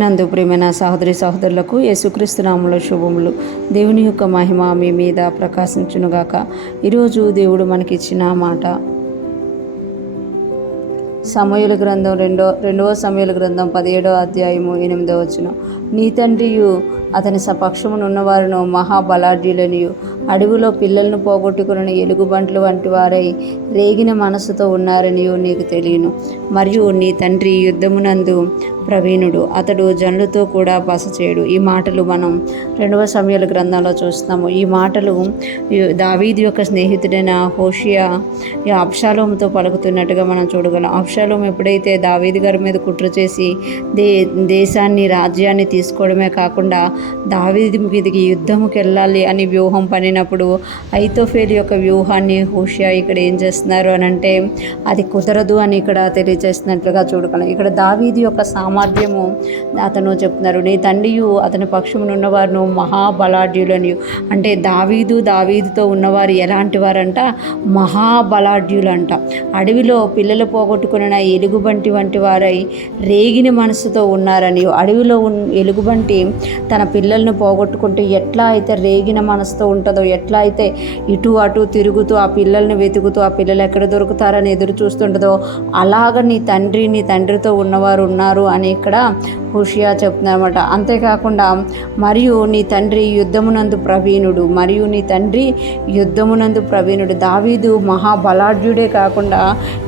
నందు ప్రియమైన సహోదరి సహోదరులకు యేసుక్రీస్తు నామములో శుభములు. దేవుని యొక్క మహిమ మీ మీద ప్రకాశించునుగాక. ఈరోజు దేవుడు మనకిచ్చిన మాట సమూయేలు గ్రంథం రెండవ సమూయేలు గ్రంథం 17వ అధ్యాయము 8వ వచనం. నీ తండ్రియు అతని పక్షమునున్నవారును మహాబలాఢ్యులనియు అడవిలో పిల్లలను పోగొట్టుకుని ఎలుగుబంట్లు వంటి వారై రేగిన మనసుతో ఉన్నారనియు నీకు తెలియను. మరియు నీ తండ్రి యుద్ధమునందు ప్రవీణుడు, అతడు జనులతో కూడా బస చేయడు. ఈ మాటలు మనం 2వ సమూయేలు గ్రంథంలో చూస్తాము. ఈ మాటలు దావీదు యొక్క స్నేహితుడైన హోషేయ అబ్షాలోముతో పలుకుతున్నట్టుగా మనం చూడగలం. అబ్షాలోము ఎప్పుడైతే దావీదు గారి మీద కుట్ర చేసి దేశాన్ని రాజ్యాన్ని తీసుకోవడమే కాకుండా దావీదు మీదకి యుద్ధముకి వెళ్ళాలి అని వ్యూహం పనినప్పుడు అహీతోఫెలు యొక్క వ్యూహాన్ని హోషేయ ఇక్కడ ఏం చేస్తున్నారు అని అంటే అది కుదరదు అని ఇక్కడ తెలియజేస్తున్నట్లుగా చూడగలం. ఇక్కడ దావీదు యొక్క సామర్థ్యము అతను చెప్తున్నారు. నీ తండ్రియు అతని పక్షమునున్నవారును మహాబలాఢ్యులని. అంటే దావీదుతో ఉన్నవారు ఎలాంటి వారంట? మహాబలాఢ్యులంట. అడవిలో పిల్లలు పోగొట్టుకున్న ఎలుగుబంటి వంటి వారై రేగిన మనసుతో ఉన్నారని. అడవిలో ఎలుగుబంటి తన పిల్లలను పోగొట్టుకుంటూ ఎట్లా అయితే రేగిన మనసుతో ఉంటుందో, ఎట్లా అయితే ఇటు అటు తిరుగుతూ ఆ పిల్లల్ని వెతుకుతూ ఆ పిల్లలు ఎక్కడ దొరుకుతారని ఎదురు చూస్తుంటుందో అలాగ నీ తండ్రితో ఉన్నవారు ఉన్నారు అని ఇక్కడ హోషేయ చెప్తున్నారన్నమాట. అంతేకాకుండా మరియు నీ తండ్రి యుద్ధమునందు ప్రవీణుడు. దావీదు మహాబలాఢ్యుడే కాకుండా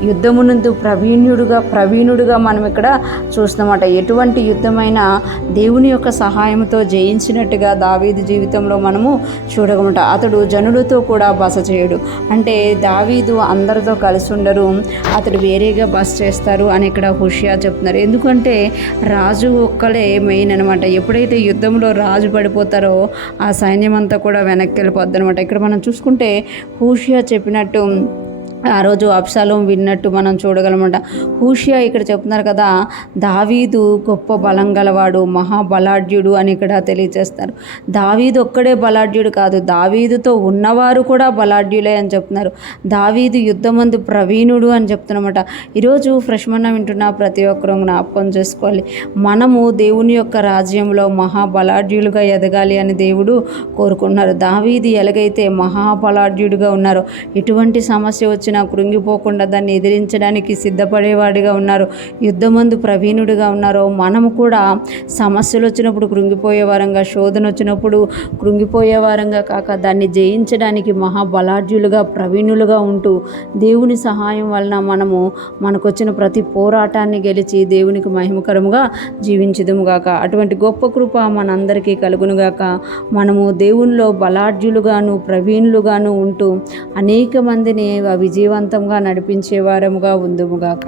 యుద్ధమునందు ప్రవీణుడుగా మనం ఇక్కడ చూస్తున్నామట. ఎటువంటి యుద్ధమైనా దేవుని యొక్క సహాయంతో జయించినట్టుగా దావీదు జీవితంలో మనము చూడగమట. అతడు జనులతో కూడా బస చేయడు. అంటే దావీదు అందరితో కలిసి ఉండరు, అతడు వేరేగా బస చేస్తారు అని ఇక్కడ హోషేయ చెప్తున్నారు. ఎందుకంటే రాజు ఒక్కడే మెయిన్ అనమాట. ఎప్పుడైతే యుద్ధంలో రాజు పడిపోతారో ఆ సైన్యం అంతా కూడా వెనక్కి వెళ్ళిపోద్ది అనమాట. ఇక్కడ మనం చూసుకుంటే హోషేయ చెప్పినట్టు ఆ రోజు అబ్షాలోము విన్నట్టు మనం చూడగలమంట. హోషేయ ఇక్కడ చెప్తున్నారు కదా, దావీదు గొప్ప బలం గలవాడు, మహాబలాఢ్యుడు అని ఇక్కడ తెలియజేస్తారు. దావీదు ఒక్కడే బలాఢ్యుడు కాదు, దావీదుతో ఉన్నవారు కూడా బలాఢ్యులే అని చెప్తున్నారు. దావీదు యుద్ధమందు ప్రవీణుడు అని చెప్తున్నమాట. ఈరోజు ఫ్రెష్మన్న వింటున్న ప్రతి ఒక్కరూ జ్ఞాపకం చేసుకోవాలి. మనము దేవుని యొక్క రాజ్యంలో మహాబలాఢ్యులుగా ఎదగాలి అని దేవుడు కోరుకుంటున్నారు. దావీదు ఎలాగైతే మహాబలాఢ్యుడిగా ఉన్నారో, ఎటువంటి సమస్య వచ్చిన కృంగిపోకుండా దాన్ని ఎదిరించడానికి సిద్ధపడేవాడిగా ఉన్నారు, యుద్ధమందు ప్రవీణుడిగా ఉన్నారో, మనము కూడా సమస్యలు వచ్చినప్పుడు కృంగిపోయే వారంగా, శోధన వచ్చినప్పుడు కృంగిపోయే వారంగా కాక దాన్ని జయించడానికి మహాబలాఢ్యులుగా ప్రవీణులుగా ఉంటూ దేవుని సహాయం వలన మనకు వచ్చిన ప్రతి పోరాటాన్ని గెలిచి దేవునికి మహిమకరముగా జీవించుదుముగాక. అటువంటి గొప్ప కృప మనందరికీ కలుగునుగాక. మనము దేవునిలో బలాఢ్యులుగాను ప్రవీణులుగాను ఉంటూ అనేక మందిని విజయవంతంగా నడిపించే వారముగా ఉందుముగాక.